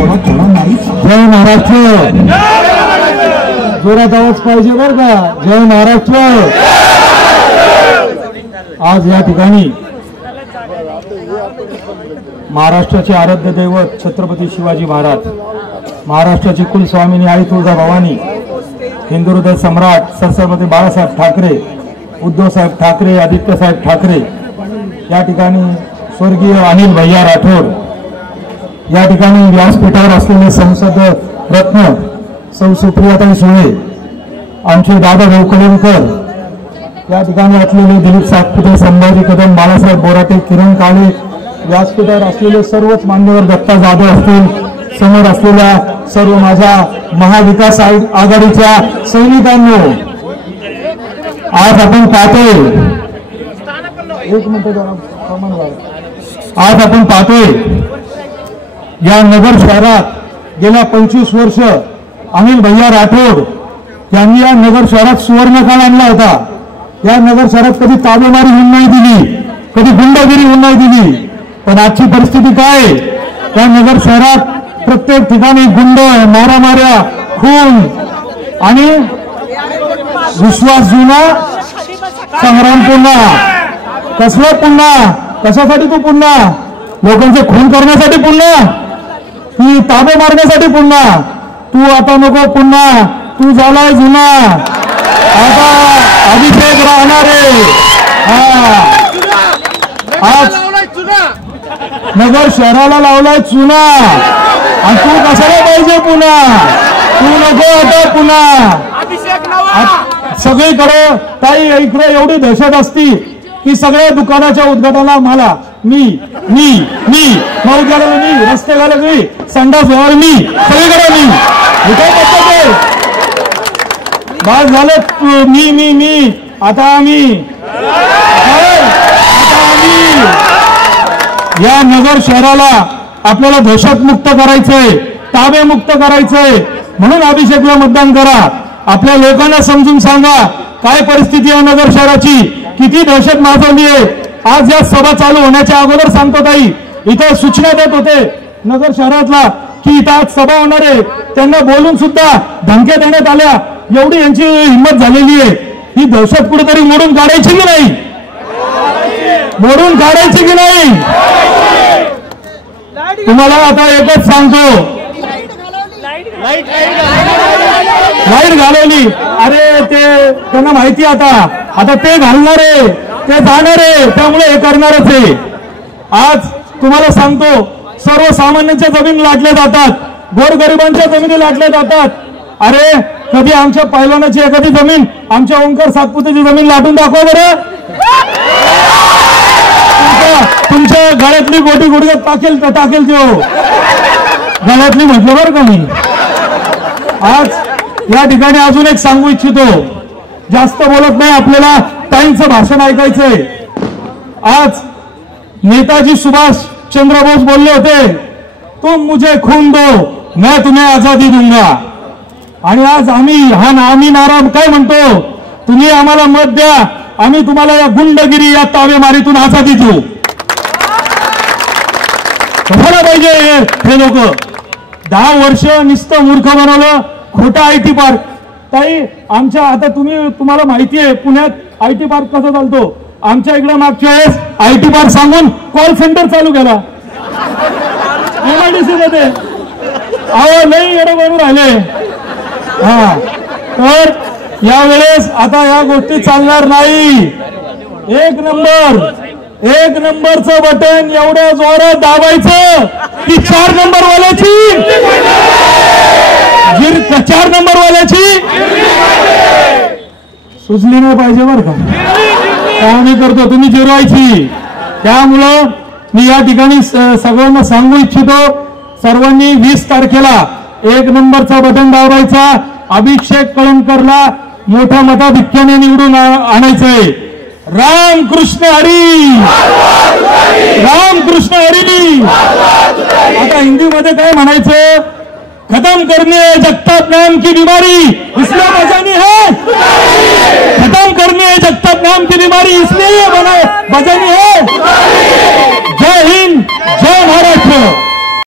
जय महाराष्ट्र, जोरात आवाज पाहिजे बरं का. जय महाराष्ट्र. आज या ठिकाणी महाराष्ट्राचे आराध्य दैवत छत्रपती शिवाजी महाराज, महाराष्ट्राची कुलस्वामिनी आई तुळजाभवानी, हिंदू हृदय सम्राट सरस्वती बाळासाहेब ठाकरे, उद्धवसाहेब ठाकरे, आदित्यसाहेब ठाकरे, या ठिकाणी स्वर्गीय अनिल भैया राठोड, या ठिकाणी व्यासपीठावर असलेले संसद रत्न सौ सुप्रियाताई सुळे, आमचे दादा गोकलंकर, या ठिकाणी असलेले दिलीप सातपुते, संभाजी कदम, बाळासाहेब बोराटे, किरण काळे, व्यासपीठावर असलेले सर्वच मान्यवर, दत्ता जाधव असतील, समोर असलेल्या सर्व माझ्या महाविकास आघाडीच्या सैनिकांनो, आज आपण पाहतोय, एक मिनिट आज आपण पाहतोय या नगर शहरात गेल्या 25 वर्ष अनिल भैया राठोड यांनी या नगर शहरात सुवर्णकाळ आणला होता. या नगर शहरात कधी ताबेमारी होऊन नाही दिली, कधी गुंडगिरी होऊन नाही दिली. पण आजची परिस्थिती काय? त्या नगर शहरात प्रत्येक ठिकाणी गुंड, मारामाऱ्या, खून आणि विश्वास जुना, संग्राम पुन्हा. कसला पुन्हा? कशासाठी तू पुन्हा? लोकांचे खून करण्यासाठी पुन्हा की ताबे मारण्यासाठी पुन्हा? तू आता नको पुन्हा, तू झालाय जुना. आता अभिषेक राहणारे. आज नगर शहराला लावलाय चुना आणि तू कशाला पाहिजे पुन्हा? तू नको आता पुन्हा. सगळीकडे ताई इकडे एवढी दहशत असती की सगळ्या दुकानाच्या उद्घाटनाला मला मी मग घालवलं मी, रस्ते घालवलं मी, संडास व्यवहार मी, सगळीकडे मी. काय पद्धत आहे? बस झालं मी आता आम्ही या नगर शहराला आपल्याला दहशतमुक्त करायचंय, ताबेमुक्त करायचंय. म्हणून अभिषेकला मतदान करा. आपल्या लोकांना समजून सांगा काय परिस्थिती आहे नगर शहराची, किती दहशत माजवली आहे. आज या सभा चालू होण्याच्या अगोदर सांगतो ताई, इथे सूचना देत होते नगर शहरातला की इथं आज सभा होणार आहे. त्यांना बोलून सुद्धा धमक्या देण्यात आल्या. एवढी यांची हिंमत झालेली आहे. ही दहशत कुठेतरी मोडून काढायची की नाही? मोडून काढायची की नाही? तुम्हाला आता एकच सांगतो, लाईट घालवली. अरे ते त्यांना माहिती आता ते घालणारे, ते जाणारे, त्यामुळे हे करणारच आहे. आज तुम्हाला सांगतो सर्वसामान्यांच्या जमीन लाटल्या जातात, गोरगरिबांच्या जमिनी लाटल्या जातात. अरे कधी आमच्या पैलवानाची एखादी जमीन, आमच्या ओंकार सातपुतेची जमीन लाटून दाखवा बरं. तुमच्या गळ्यातली गोटी गुडघ्यात टाकेल तो गळ्यातली म्हटलं बरं का मी. आज या ठिकाणी अजून एक सांगू इच्छितो, जास्त बोलत नाही, आपल्याला ताईंचं भाषण ऐकायचंय. आज नेताजी सुभाष चंद्र बोस बोलले होते, तुम मुझे खून दो मैं तुम्हें आजादी दूंगा. आणि आज आम्ही नारा काय म्हणतो, तुम्ही आम्हाला मत द्या, आम्ही तुम्हाला या गुंडगिरी, या ताबेमारीतून आजादी देऊ. कशाला पाहिजे हे लोक? 10 वर्ष नुसतं मूर्ख बनवलं. खोटा आयटी पार्क. ताई आमच्या आता तुम्हाला माहिती आहे पुण्यात आयटी पार्क कसा चालतो. आमच्या इकडे मागच्या वेळेस आयटी पार्क सांगून कॉल सेंटर चालू केला MIDC मध्ये. अहो नाही एवढं बनून राहिले. तर यावेळेस आता या गोष्टी चालणार नाही. एक नंबरचं बटन एवढं जोरात दाबायचं की 4 नंबर वाल्याची 4 नंबर वाल्याची सुचली नाही पाहिजे बरं का. आम्ही करतो, तुम्ही जिरवायची. त्यामुळं मी या ठिकाणी सगळ्यांना सांगू इच्छितो, सर्वांनी 20 तारखेला 1 नंबरचा बटन दाबायचा. अभिषेक कळमकरला मोठ्या मताधिक्याने निवडून आणायचंय. राम कृष्ण हरी, राम कृष्ण हरी. आता हिंदी मध्ये काय म्हणायचं? खत्म करने जगताप नाम की बीमारी इसलिए बजानी है, खत्म करने जगताप नाम की बीमारी इसलिए बजानी है. जय हिंद, जय महाराष्ट्र.